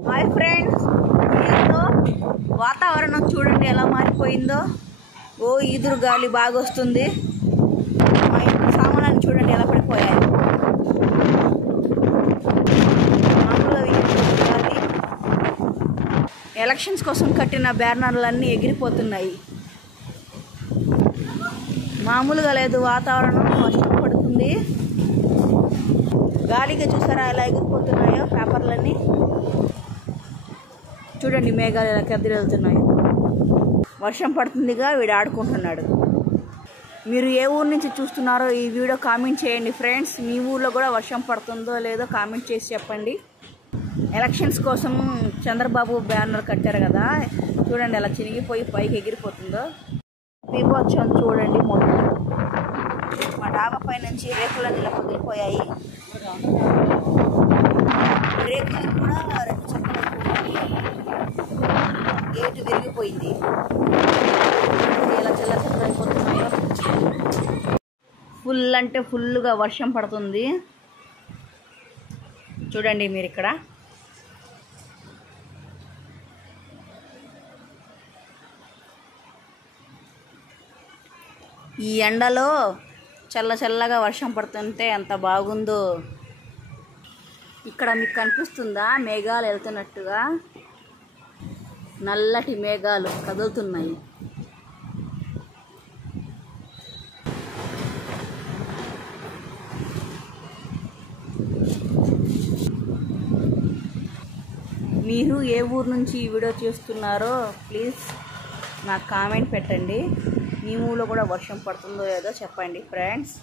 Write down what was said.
Hi friends, ఈరోజు వాతావరణం చూడండి ఎలా మారిపోయిందో. ఈదురు గాలి బాగా వస్తుంది. మా ఇంటి సామాన్లు చూడండి ఎలా పడిపోయాయి. ఎలక్షన్స్ కోసం కట్టిన బ్యానర్లన్నీ ఎగిరిపోతున్నాయి. మామూలుగా లేదు వాతావరణం. వర్షం పడుతుంది. గాలిగా చూసారా ఎలా ఎగిరిపోతున్నాయో పేపర్లన్నీ. చూడండి మేఘాలు ఎలా కదిలివెళ్తున్నాయి. వర్షం పడుతుందిగా వీడు ఆడుకుంటున్నాడు. మీరు ఏ ఊరు నుంచి చూస్తున్నారో ఈ వీడియో కామెంట్ చేయండి ఫ్రెండ్స్. మీ ఊర్లో కూడా వర్షం పడుతుందో లేదో కామెంట్ చేసి చెప్పండి. ఎలక్షన్స్ కోసం చంద్రబాబు బ్యానర్ కట్టారు కదా, చూడండి ఎలా చినిగిపోయి పైకి ఎగిరిపోతుందో. దీపోత్సవం చూడండి. మొత్తం మా డాబా పై నుంచి రేకులన్నీ ఇలా పగిలిపోయాయి. రేకులు కూడా రెండు చెక్కలు గేటు విరిగిపోయింది. ఇలా చల్ల చల్లైపోతున్నాయో. ఫుల్ అంటే ఫుల్గా వర్షం పడుతుంది. చూడండి మీరు ఇక్కడ. ఈ ఎండలో చల్ల చల్లగా వర్షం పడుతుంటే ఎంత బాగుందో. ఇక్కడ మీకు కనిపిస్తుందా మేఘాలు వెళ్తున్నట్టుగా? నల్లటి మేఘాలు కదులుతున్నాయి. మీరు ఏ ఊరు నుంచి ఈ వీడియో చూస్తున్నారో ప్లీజ్ నాకు కామెంట్ పెట్టండి. మీ ఊళ్ళో కూడా వర్షం పడుతుందో లేదో చెప్పండి ఫ్రెండ్స్.